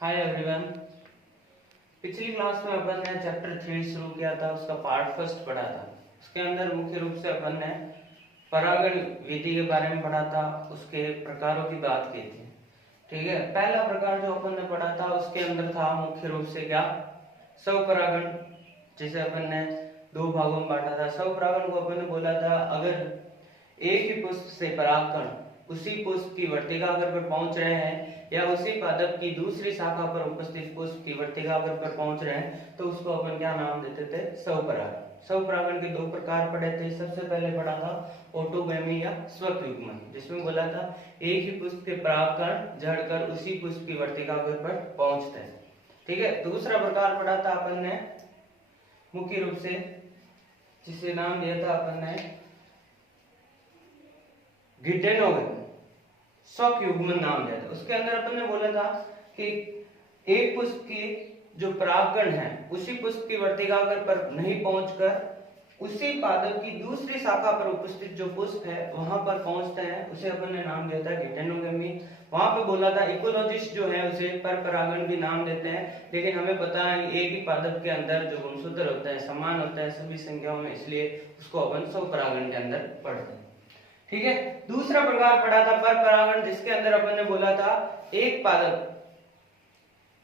Hi everyone. पिछली class में अपन ने चैप्टर 3 शुरू किया था, उसका पार्ट फर्स्ट पढ़ा था। उसके अंदर मुख्य रूप से अपन ने परागण विधि के बारे में पढ़ा था, उसके प्रकारों की बात की थी। ठीक है, पहला प्रकार जो अपन ने पढ़ा था उसके अंदर था मुख्य रूप से क्या, स्वपरागण, जिसे अपन ने दो भागों में बांटा था। स्वपरागण को अपन ने बोला था अगर एक ही पुष्प से परागकण उसी पुष्प की वर्तिकाग्र पर पहुंच रहे हैं या उसी पादप की दूसरी शाखा पर उपस्थित पुष्प की वर्तिकाग्र पर पहुंच रहे हैं तो उसको अपन क्या नाम देते थे, स्वपरागण। स्वपरागण के दो प्रकार पढ़े थे। सबसे पहले पढ़ा था ऑटोगैमी या स्वयुग्मन, जिसमें बोला था एक ही पुष्प के परागकण झड़कर उसी पुष्प की वर्तिकाग्र पर पहुंचते हैं। ठीक है, दूसरा प्रकार पढ़ा था अपन ने मुख्य रूप से, जिसे नाम दिया था अपन ने गिटेनोगैमी, स्वयुग्मन नाम दिया था। उसके अंदर अपन ने बोला था कि एक पुष्प की जो परागकण है उसी पुष्प की वर्तिकाग्र पर नहीं पहुंचकर उसी पादप की दूसरी शाखा पर उपस्थित जो पुष्प है वहां पर पहुंचते हैं, उसे अपन ने नाम दिया था गिटेनोगैमी। वहां पे बोला था इकोलॉजिस्ट जो है उसे परपरागण भी नाम देते हैं, लेकिन हमें पता है एक ही पादप के अंदर जो गुणसूत्र होता है समान होता है सभी संख्याओं में, इसलिए उसको अपन स्वपरागण के अंदर पढ़ते हैं। ठीक है, दूसरा प्रकार पढ़ा था परपरागण, जिसके अंदर अपन ने बोला था एक पादप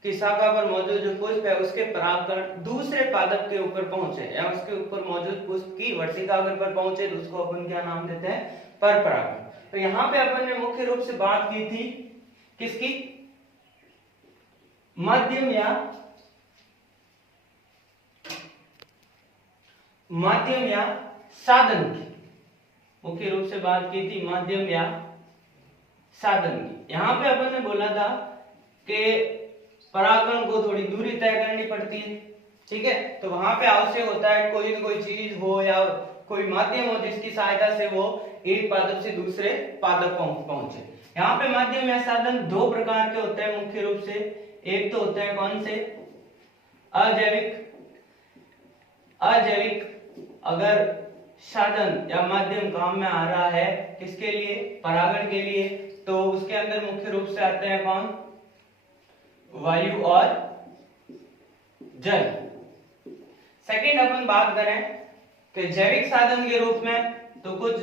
की शाखा पर मौजूद जो पुष्प है उसके परागकण दूसरे पादप के ऊपर पहुंचे या उसके ऊपर मौजूद पुष्प की वर्तिकाग्र पर पहुंचे तो उसको अपन क्या नाम देते हैं, परपरागण। तो यहाँ पे अपन ने मुख्य रूप से बात की थी किसकी, माध्यम या साधन की। मुख्य रूप से बात की थी माध्यम या साधन की। यहां पे अपन ने बोला था कि परागकण को थोड़ी दूरी तय करनी पड़ती है। ठीक है, तो वहां पे आवश्यक होता है कोई ना कोई चीज हो या कोई माध्यम हो जिसकी सहायता से वो एक पादप से दूसरे पादप पहुंचे। यहाँ पे माध्यम या साधन दो प्रकार के होते हैं मुख्य रूप से। एक तो होते हैं कौन से, अजैविक। अगर साधन या माध्यम काम में आ रहा है किसके लिए, परागण के लिए, तो उसके अंदर मुख्य रूप से आते हैं कौन, वायु और जल। सेकंड अपन बात करें कि जैविक साधन के रूप में, तो कुछ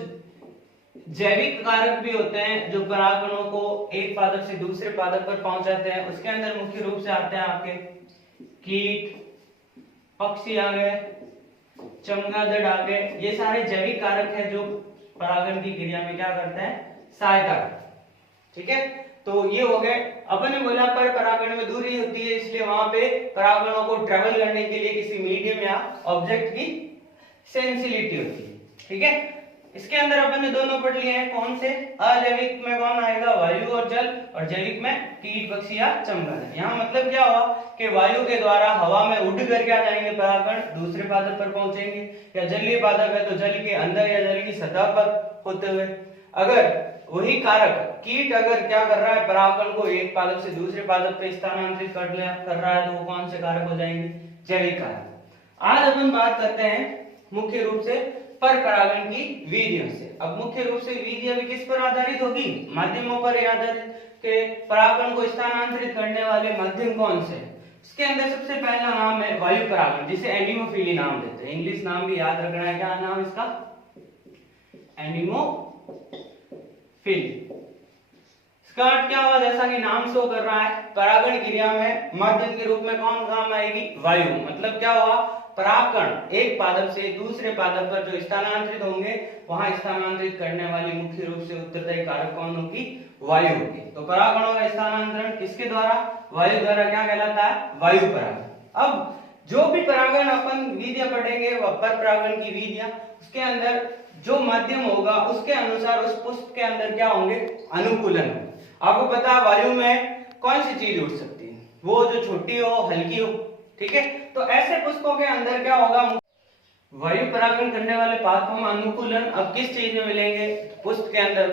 जैविक कारक भी होते हैं जो परागकणों को एक पादप से दूसरे पादप पर पहुंचाते हैं। उसके अंदर मुख्य रूप से आते हैं आपके कीट, पक्षी आ गए, चमगादड़ आ गए। ये सारे जैविक कारक हैं जो परागण की क्रिया में क्या करते हैं, सहायता करते हैं। ठीक है, तो ये हो गए। अपन ने बोला पर परागण में दूरी होती है, इसलिए वहां पे परागणों को ट्रेवल करने के लिए किसी मीडियम या ऑब्जेक्ट की सेंसिटिविटी होती है। ठीक है, इसके अंदर अपन ने दोनों पढ़ लिए हैं। कौन से, अजैविक में कौन आएगा, वायु और जल, और जैविक में कीट, पक्षी या चमगादड़। यहाँ मतलब क्या हुआ कि वायु के द्वारा हवा में उड़ कर क्या जाएंगे परागकण, दूसरे पादप पर पहुंचेंगे, या जलीय पादप है तो जल के अंदर या जल की सतह पर होते हुए। अगर वही कारक कीट अगर क्या कर रहा है, परागकण को एक पादप से दूसरे पादप पे स्थानांतरित कर रहा है, तो वो कौन से कारक हो जाएंगे, जैविक कारक। आज अपन बात करते हैं मुख्य रूप से परपरागण की विधियों से। अब मुख्य रूप से विधियां भी किस पर आधारित होगी, माध्यमों पर आधारित, के परागकण को स्थानांतरित करने वाले माध्यम कौन से। इसके अंदर सबसे पहला नाम है वायु परागण, जिसे एनिमोफिली नाम देते हैं। इंग्लिश नाम भी याद रखना है, क्या नाम इसका, एनिमोफिली। इसका अर्थ क्या हुआ, जैसा कि नाम शो कर रहा है, परागण क्रिया में माध्यम के रूप में कौन काम आएगी, वायु। मतलब क्या हुआ, परागकण एक पादप से दूसरे पादप पर जो स्थानांतरित होंगे वहां स्थानांतरित करने वाली मुख्य रूप से उत्तरदायी कारक कौन होगी, वायु होगी। तो परागकणों का स्थानांतरण किसके द्वारा, वायु द्वारा, क्या कहलाता है, वायु परागण। अब जो भी परागण अपन विधियां पढ़ेंगे, परपरागण की विधियां, उसके अंदर जो माध्यम होगा उसके अनुसार उस पुष्प के अंदर क्या होंगे, अनुकूलन होंगे। आपको पता है वायु में कौन सी चीज उड़ सकती है, वो जो छोटी हो, हल्की हो। ठीक है, तो ऐसे पुष्पों के अंदर क्या होगा, वायु परागण करने वाले पादपों में अनुकूलन। अब किस चीज में मिलेंगे, पुष्प के अंदर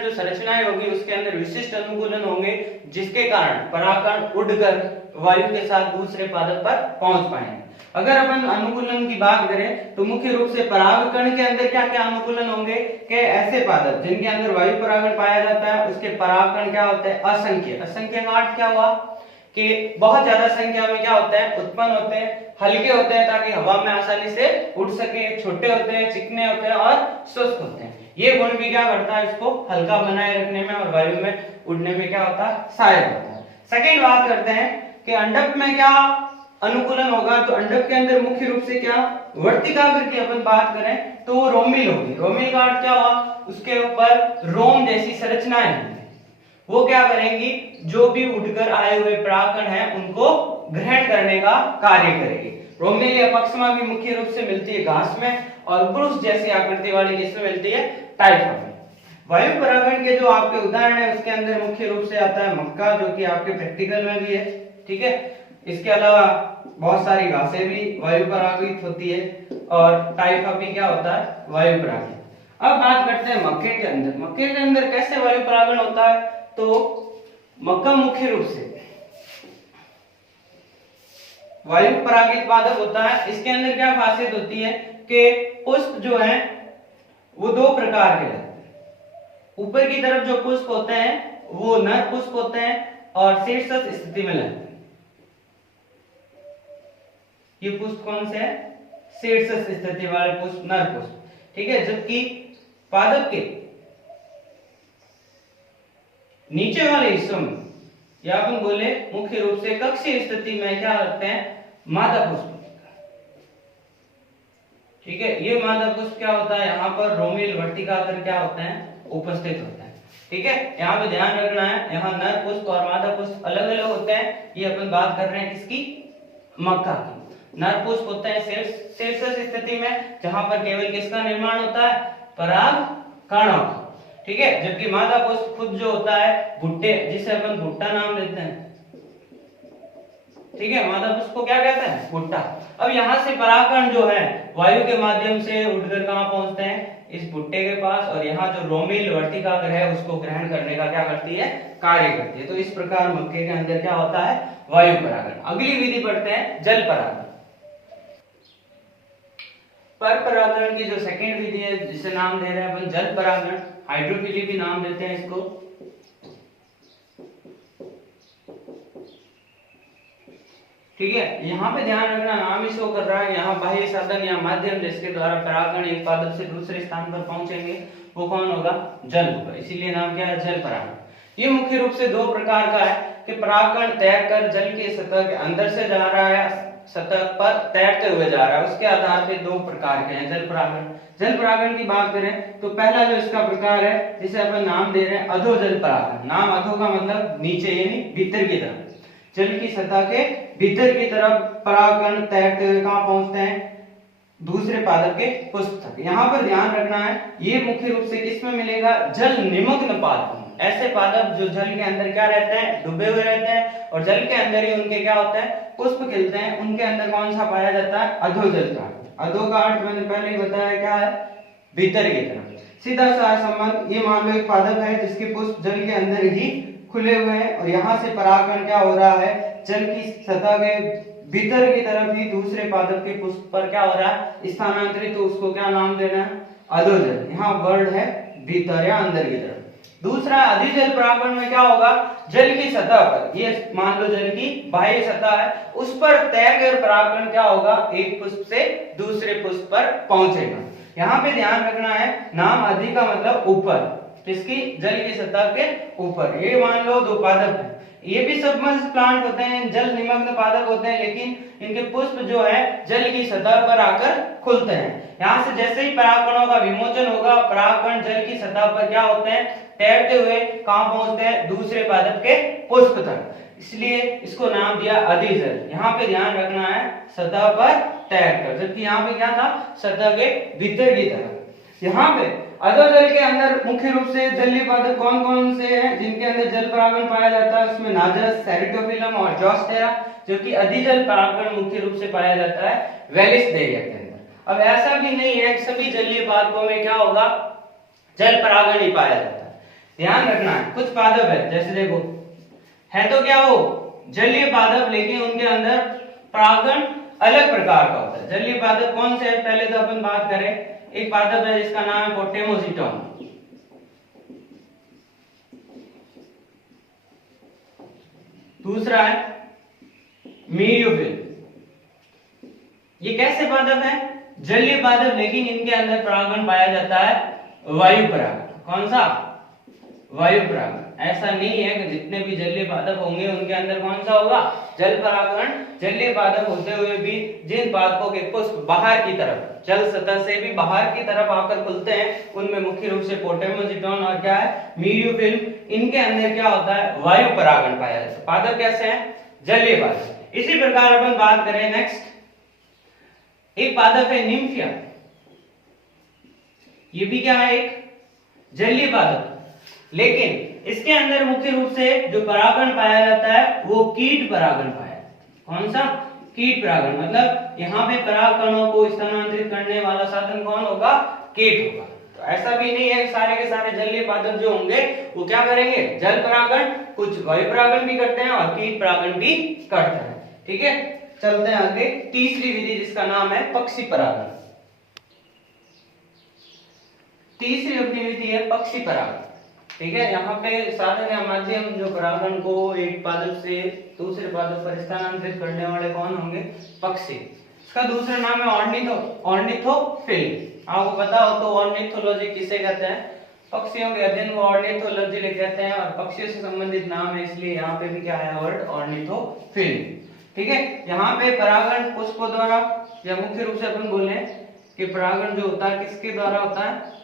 जो संरचनाएं होगी उसके अंदर विशिष्ट अनुकूलन होंगे, जिसके कारण परागकण उड़कर वायु के साथ दूसरे पादप पर पहुंच पाएंगे। अगर अपन अनुकूलन की बात करें तो मुख्य रूप से परागकण के अंदर क्या क्या अनुकूलन होंगे, कि ऐसे पादप जिनके अंदर वायु परागण पाया जाता है उसके परागकण क्या होते हैं, असंख्य। असंख्य का अर्थ क्या हुआ कि बहुत ज्यादा संख्या में क्या होते हैं उत्पन्न होते हैं, हल्के होते हैं ताकि हवा में आसानी से उड़ सके, छोटे होते हैं, चिकने होते हैं और शुष्क होते हैं। ये गुण भी क्या करता है इसको हल्का बनाए रखने में और वायु में उड़ने में क्या होता है सहायक होता है। सेकंड बात करते हैं कि अंडक में क्या अनुकूलन होगा, तो अंडक के अंदर मुख्य रूप से क्या वर्तिकाग्र की अपन बात करें तो वो रोमिल होगी। रोमिल का अर्थ क्या हुआ, उसके ऊपर रोम जैसी संरचनाएं होंगी, वो क्या करेंगी जो भी उड़कर आए हुए परागकण हैं उनको ग्रहण करने का कार्य करेगी। रोमिल या पक्षमा भी मुख्य रूप से मिलती है घास में और ब्रुश जैसी आकृति वाली किसमें मिलती है टाइफा में। वायु परागण के जो आपके उदाहरण है उसके अंदर मुख्य रूप से आता है मक्का, जो कि आपके प्रैक्टिकल में भी है, ठीक है। इसके अलावा बहुत सारी घासें भी वायु परागित होती है और टाइफा भी क्या होता है वायु परागित। अब बात करते हैं मक्के के अंदर। मक्के के अंदर कैसे वायु परागण होता है, तो मक्का मुख्य रूप से वायु परागित पादप होता है। इसके अंदर क्या खासियत होती है कि पुष्प जो है वो दो प्रकार के रहते हैं। ऊपर की तरफ जो पुष्प होते हैं वो नर पुष्प होते हैं और शीर्षस्थ स्थिति में रहते हैं। ये पुष्प कौन से है, शीर्षस्थ स्थिति वाले पुष्प नर पुष्प, ठीक है। जबकि पादप के नीचे वाले हिस्सों में या अपन बोले मुख्य रूप से कक्षीय स्थिति में क्या रखते हैं मादा पुष्प, ठीक है। ये मादा पुष्प क्या होता है, यहाँ पर रोमिल वर्तिकाग्र क्या होते हैं उपस्थित होते हैं, ठीक है। यहाँ पे ध्यान रखना है, यहाँ नर पुष्प और मादा पुष्प अलग अलग होते हैं। ये अपन बात कर रहे हैं किसकी, मक्का की। नर पुष्प होते हैं शीर्षस्थ स्थिति में जहां पर केवल किसका निर्माण होता है पराग कणों का, ठीक है। जबकि मादा पुष्प खुद जो होता है भुट्टे, जिसे अपन भुट्टा नाम देते हैं, ठीक है। मादा पुष्प को क्या कहते हैं भुट्टा। अब यहाँ से परागकण जो है वायु के माध्यम से उड़कर कहां पहुंचते हैं इस भुट्टे के पास, और यहाँ जो रोमिल वर्तिकाग्र है उसको ग्रहण करने का क्या करती है कार्य करती है। तो इस प्रकार मक्के के अंदर क्या होता है वायु परागण। अगली विधि पढ़ते हैं जल परागण। पर परागण की जो सेकंड विधि है जिसे नाम दे रहे हैं अपन जल परागण, हाइड्रोफिली भी नाम देते हैं इसको, ठीक है। यहाँ पे ध्यान रखना नाम ही शो कर रहा है, यहाँ बाह्य साधन या माध्यम जिसके द्वारा परागण एक पादप से दूसरे स्थान पर पहुंचेंगे वो कौन होगा जल होगा, इसीलिए नाम क्या है जल परागण। ये मुख्य रूप से दो प्रकार का है कि परागकण तैरकर जल की सतह के अंदर से जा रहा है, सतह पर तैरते हुए जा रहा है, उसके आधार पे दो प्रकार के हैं जल परागण। जल परागण की बात करें तो पहला जो इसका प्रकार है जिसे अपन नाम दे रहे हैं अधोजल परागण। नाम अधो का मतलब नीचे यानी भीतर की तरफ, जल की सतह के भीतर की तरफ परागकण तैरते हुए कहां पहुंचते हैं दूसरे पादप के पुष्प तक। यहाँ पर ध्यान रखना है ये मुख्य रूप से किसमें मिलेगा जल निमग्न पादप, ऐसे पादप जो जल के अंदर क्या रहते हैं डूबे हुए रहते हैं और जल के अंदर ही उनके क्या होता है पुष्प खिलते हैं, उनके अंदर कौन सा पाया जाता है अधोजल परागण। अधो का अर्थ मैंने पहले ही बताया क्या है भीतर की तरफ, सीधा सा संबंध। ये मान लो एक पादप है जिसके पुष्प जल के अंदर ही खुले हुए हैं और यहाँ से परागकण क्या हो रहा है जल की सतह के भीतर की तरफ ही दूसरे पादप के पुष्प पर क्या हो रहा है स्थानांतरित, तो उसको क्या नाम देना है अधोजल। यहाँ वर्ड है भीतर या अंदर की तरफ। दूसरा अधिजल परागण में क्या होगा जल की सतह पर, ये मान लो जल की बाह्य सतह है उस पर तैरकर परागकण क्या होगा एक पुष्प से दूसरे पुष्प पर पहुंचेगा। यहाँ पे ध्यान रखना है नाम अधि का मतलब ऊपर, किसकी जल की सतह के ऊपर। ये मान लो दो पादप है, ये भी सबमर्ज्ड प्लांट होते हैं, जल निमग्न पादप होते हैं, लेकिन इनके पुष्प जो है जल की सतह पर आकर खुलते हैं। यहाँ से जैसे ही परागकणों का विमोचन होगा परागकण जल की सतह पर क्या होते हैं तैरते हुए कहां पहुंचते हैं दूसरे पादप के पुष्प तक, इसलिए इसको नाम दिया अधिजल। यहाँ पे ध्यान रखना है सतह पर तैरकर, जबकि यहाँ पे क्या था सतह के भीतर की तरफ। यहाँ पे अधोजल के अंदर मुख्य रूप से जलीय पादप कौन कौन से हैं जिनके अंदर जल परागण पाया जाता है, उसमें नाजस, सेरिटोफिलम और जोस्टेरा, जो कि अधिजल परागण मुख्य रूप से पाया जाता है वेलिस्टेरिया के अंदर। अब ऐसा भी नहीं है कि सभी जलीय पादपों में क्या होगा जल परागण ही पाया जाता है, ध्यान रखना है। कुछ पादप है जैसे देखो है तो क्या वो जलीय पादप, लेकिन उनके अंदर परागण अलग प्रकार का होता है। जलीय पादप कौन से है पहले तो अपन बात करें, एक पादप है जिसका नाम है पोटेमोजीटोन, दूसरा है मीडियोफिल। ये कैसे पादप है? जलीय पादप, लेकिन इनके अंदर परागण पाया जाता है वायु परागण। कौन सा? वायु परागण। ऐसा नहीं है कि जितने भी जलीय पादप होंगे उनके अंदर कौन सा होगा? जल परागण। जलीय पादप होते हुए भी जिन पादपों के पुष्प बाहर की तरफ, जल सतह से भी बाहर की तरफ आकर खुलते हैं, उनमें मुख्य रूप से पोटेमोजिटोन और क्या है? मीडियोफिल्म। इनके अंदर क्या होता है? वायु परागण पाया जाता है। पादप कैसे हैं? जलीय पादप। इसी प्रकार अपन बात करें नेक्स्ट, एक पादप है निम्फिया। ये भी क्या है? एक जलीय पादप, लेकिन इसके अंदर मुख्य रूप से जो परागण पाया जाता है वो कीट परागण पाया जाता है। कौन सा? कीट परागण। मतलब यहाँ पे परागकणों को स्थानांतरित करने वाला साधन कौन होगा? कीट होगा। तो ऐसा भी नहीं है सारे के सारे जलीय पादप जो होंगे वो क्या करेंगे? जल परागण, कुछ वायु परागण भी करते हैं और कीट परागण भी करते हैं। ठीक है, चलते हैं आगे। तीसरी विधि जिसका नाम है पक्षी परागण। तीसरी अपनी विधि है पक्षी परागण। ठीक है, यहाँ पे साधन या माध्यम जो परागण को एक पादप से दूसरे पादप पर स्थानांतरित करने वाले कौन होंगे? पक्षी। इसका दूसरा नाम है ऑर्निथोफिल। आपको पता हो तो ऑर्निथोलॉजी किसे कहते हैं? पक्षियों के अध्ययन को ऑर्निथोलॉजी कहते हैं और पक्षियों से संबंधित नाम है, इसलिए यहाँ पे भी क्या है? वर्ड ऑर्निथोफिल। ठीक है, यहाँ पे परागण पुष्पों द्वारा, या मुख्य रूप से अपन बोले कि परागण जो होता है किसके द्वारा होता है?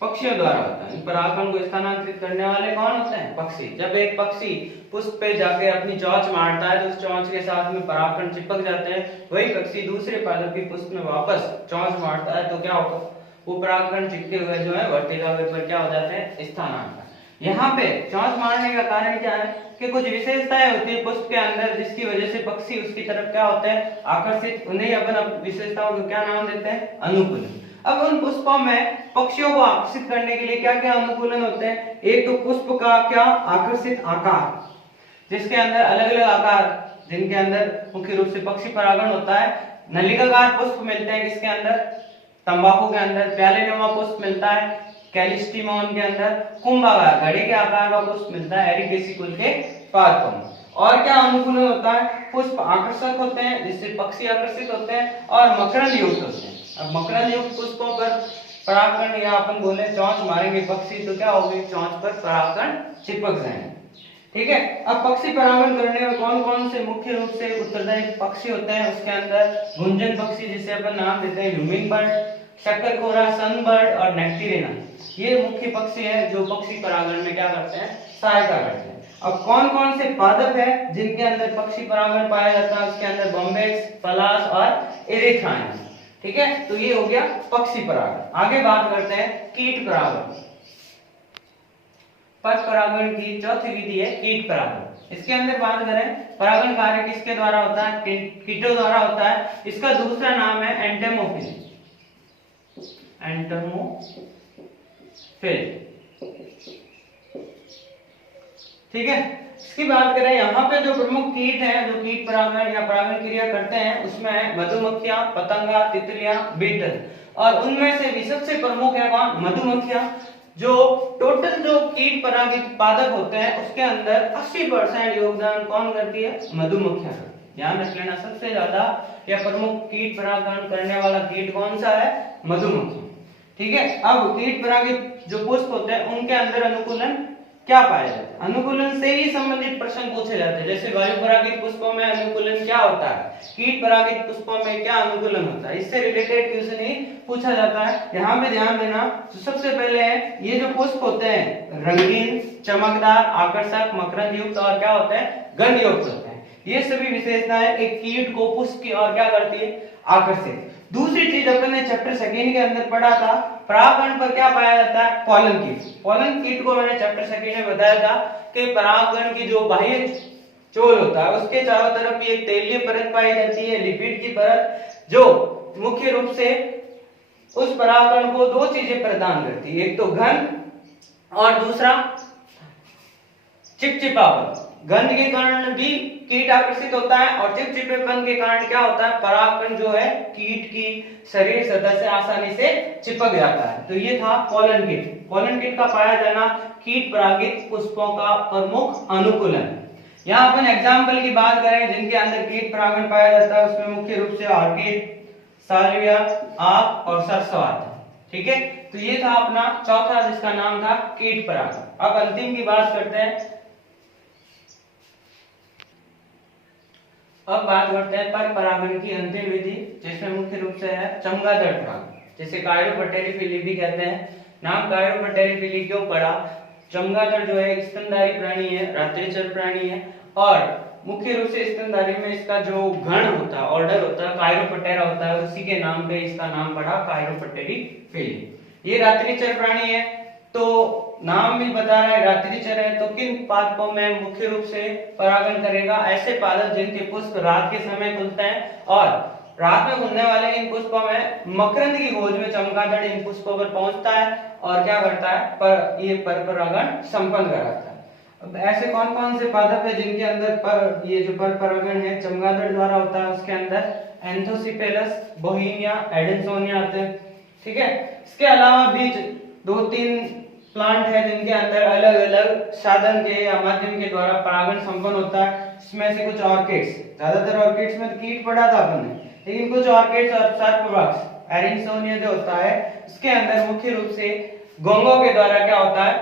पक्षियों द्वारा होता है। परागण को स्थानांतरित करने वाले कौन होते हैं? पक्षी। जब एक पक्षी पुष्प पे जाके अपनी चोंच मारता है तो उस चोंच के साथ में परागकण चिपक जाते हैं, वही पक्षी दूसरे पादप की पुष्प में वापस चोंच मारता है तो क्या होगा? वो परागकण चिपके हुए जो है वर्टिका पर क्या हो जाते हैं? स्थानांतरित। यहाँ पे चोंच मारने का कारण क्या है? कि कुछ विशेषताएं होती है पुष्प के अंदर जिसकी वजह से पक्षी उसकी तरफ क्या होते हैं? आकर्षित। उन्हें अपन विशेषताओं को क्या नाम देते हैं? अनुकूलन। अब उन पुष्पों में पक्षियों को आकर्षित करने के लिए क्या क्या अनुकूलन होते हैं? एक तो पुष्प का क्या? आकर्षित आकार, जिसके अंदर अलग अलग आकार, जिनके अंदर मुख्य रूप से पक्षी परागण होता है। नलिकाकार पुष्प मिलते हैं किसके अंदर? तंबाकू के अंदर। प्यालेनुमा पुष्प मिलता है कैलिस्टिमॉन के अंदर। कुंभाकार, घड़े के आकार का पुष्प मिलता है एरिकेसी कुल के पादपों में। और क्या अनुकूलन होता है? पुष्प आकर्षक होते हैं जिससे पक्षी आकर्षित होते हैं और मकरंद युक्त होते हैं। अब मकरंद युक्त पुष्पों पर परागकण या अपन बोले चोंच मारेंगे पक्षी तो क्या होगी? चोंच पर परागकण चिपक जाएंगे। ठीक है, अब पक्षी परागण करने में कौन कौन से मुख्य रूप से उत्तरदायी पक्षी होते हैं? उसके अंदर गुंजन पक्षी जिसे अपन नाम देते हैं ह्यूमिंग बर्ड, शक्करखोरा, सनबर्ड और नेक्टिरिना, ये मुख्य पक्षी है जो पक्षी परागण में क्या करते हैं? सहायता करते हैं। अब कौन कौन से पादप है जिनके अंदर पक्षी परागण पाया जाता है? उसके अंदर बॉम्बेक्स, पलाश और एरिथ्राइन। ठीक है, तो ये हो गया पक्षी परागण। आगे बात करते हैं कीट परागण। पर परागण की चौथी विधि है कीट परागण। इसके अंदर बात करें परागण कार्य किसके द्वारा होता है? कीटों द्वारा होता है। इसका दूसरा नाम है एंटेमोफिल। ठीक है, इसकी बात करें यहाँ पे जो प्रमुख कीट हैं जो कीट परागण या परागण क्रिया करते हैं उसमें है मधुमक्खियां, पतंगा, तितलियां, बीटल। और उनमें से भी सबसे प्रमुख है कौन? मधुमक्खियां। जो टोटल जो कीट परागित पादप होते हैं उसके अंदर 80% योगदान कौन करती है? मधुमक्खियां। ध्यान रख लेना, सबसे ज्यादा या प्रमुख कीट परागण करने वाला कीट कौन सा है? मधुमक्खी। ठीक है, अब कीट परागित जो पुष्प होते हैं उनके अंदर अनुकूलन क्या पाया जाता है? अनुकूलन से ही संबंधित प्रश्न पूछे जाते हैं। जैसे वायु परागित पुष्पों में अनुकूलन क्या होता है, कीट परागित पुष्पों में क्या अनुकूलन होता है, इससे रिलेटेड क्वेश्चन ही पूछा जाता है। यहाँ पे ध्यान देना, तो सबसे पहले है ये जो पुष्प होते हैं रंगीन, चमकदार, आकर्षक, मकरंद युक्त और क्या होते हैं? गंध युक्त होते हैं। ये सभी विशेषताएं एक कीट को पुष्प की ओर क्या करती है? आकर्षित। दूसरी चीज अपन ने चैप्टर सेकेंड के अंदर पढ़ा था, परागकण पर क्या पाया जाता है? पॉलन कीट। पॉलन कीट को मैंने चैप्टर सेकेंड में बताया था कि परागकण की जो बाह्य चोल होता है उसके चारों तरफ भी एक तेलीय परत पाई जाती है, लिपिड की परत, जो मुख्य रूप से उस परागकण को दो चीजें प्रदान करती है, एक तो गंध और दूसरा चिपचिपापन। गंध के कारण भी कीट आकर्षित होता है और चिपचिपेपन के कारण क्या होता है? परागकण जो है कीट की शरीर सतह से आसानी से चिपक जाता है। तो ये था पॉलन कीट। पॉलन कीट का पाया जाना कीट परागित पुष्पों का प्रमुख अनुकूलन। यहाँ अपन एग्जाम्पल की बात करें जिनके अंदर कीट परागण पाया जाता है, उसमें मुख्य रूप से ऑर्किड, साल्विया, आप और सरसों आते हैं। ठीक है, तो ये था अपना चौथा जिसका नाम था कीट परागण। अब अंतिम की बात करते हैं। अब बात करते हैं पर परागण की अंतिम विधि, जिसमें मुख्य रूप से है चमगादड़ परागण, जिसे कायरोपटेरी फिली भी कहते हैं। नाम कायरोपटेरी फिली क्यों पड़ा? चमगादड़ जो है एक स्तनधारी प्राणी है, रात्रिचर प्राणी है, और मुख्य रूप से स्तनधारी में इसका जो गण होता है, ऑर्डर होता है, कायरोपटेरा होता है, उसी के नाम पे इसका नाम पड़ा कायरोपटेरी फिली। ये रात्रिचर प्राणी है, तो नाम भी बता रहा है रात्रिचर है, तो किन पादपों में मुख्य रूप से परागण करेगा? ऐसे पादप जिनके पुष्प रात के समय खुलते हैं, और रात में खुलने वाले इन पुष्पों में मकरंद की खोज में चमगादड़ इन पुष्पों पर पहुंचता है और क्या करता है? ये पर परागण संपन्न कराता है। अब ऐसे कौन कौन से पादप है जिनके अंदर ये जो पर परागण है चमगादड़ द्वारा होता है? उसके अंदर एंथोसिपेलस, बोहीनिया, एडेंसोनिया आते हैं। ठीक है, इसके अलावा भी दो तीन प्लांट है जिनके अंदर अलग अलग साधन के या माध्यम के द्वारा परागण संपन्न होता है। इसमें से कुछ ऑर्किड्स, ज्यादातर ऑर्किड्स में कीट पढ़ा था अपन ने, लेकिन कुछ ऑर्किड्स और सर्पवृक्ष, एरिनसोनिया जो होता है, इसके अंदर मुख्य रूप से घोंघों के द्वारा क्या होता है?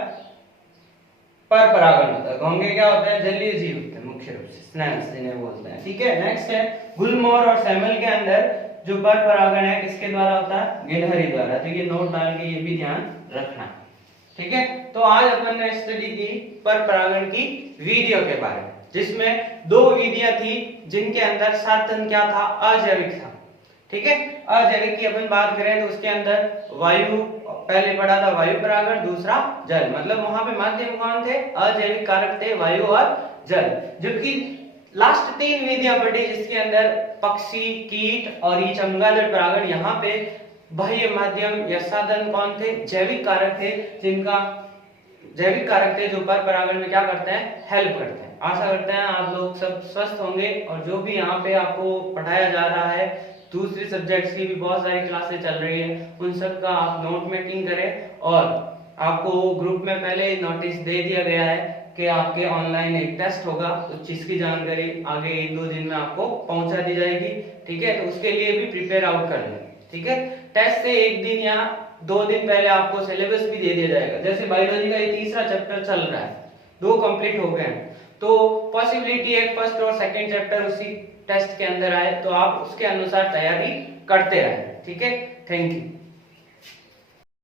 पर परागण होता है। घोंघे क्या होते हैं? जलीय जीव होते हैं, मुख्य रूप से स्नेल्स जिन्हें बोलते हैं। ठीक है, नेक्स्ट है गुलमोहर और सैमल के अंदर जो पर परागण है किसके द्वारा होता है? गिलहरी द्वारा। तो ये नोट डाल के ये भी ध्यान रखना। ठीक है, तो आज अपन ने स्टडी की पर परागण की विधियों के बारे में, जिसमें दो विधियां थी जिनके अंदर साधन क्या था? अजैविक था। ठीक है, अजैविक की अपन बात करें तो उसके अंदर वायु, पहले पढ़ा था वायु परागण, दूसरा जल, मतलब वहां पे माध्यम कौन थे? अजैविक कारक थे, वायु और जल। जबकि लास्ट तीन विधियां पढ़ी जिसके अंदर पक्षी, कीट और ये चमगादड़ परागण, यहाँ पे बाह्य माध्यम या साधन कौन थे? जैविक कारक थे, जिनका जैविक कारक थे जो पर परागण में क्या करते हैं? हेल्प करते हैं। आशा करते हैं आप लोग सब स्वस्थ होंगे, और जो भी यहाँ पे आपको पढ़ाया जा रहा है, दूसरे सब्जेक्ट्स की भी बहुत सारी क्लासेस चल रही है, उन सब का आप नोट मेकिंग करें। और आपको ग्रुप में पहले नोटिस दे दिया गया है कि आपके ऑनलाइन एक टेस्ट होगा, उस चीज की जानकारी आगे 1-2 दिन में आपको पहुंचा दी जाएगी। ठीक है, तो उसके लिए भी प्रिपेयर आउट कर लें। ठीक है, टेस्ट से 1 दिन या 2 दिन पहले आपको सिलेबस भी दे दिया जाएगा। जैसे बायोलॉजी का ये तीसरा चैप्टर चल रहा है, 2 कंप्लीट हो गए हैं, तो पॉसिबिलिटी है फर्स्ट और सेकंड चैप्टर उसी टेस्ट के अंदर आए, तो आप उसके अनुसार तैयारी करते रहें। ठीक है, थैंक यू।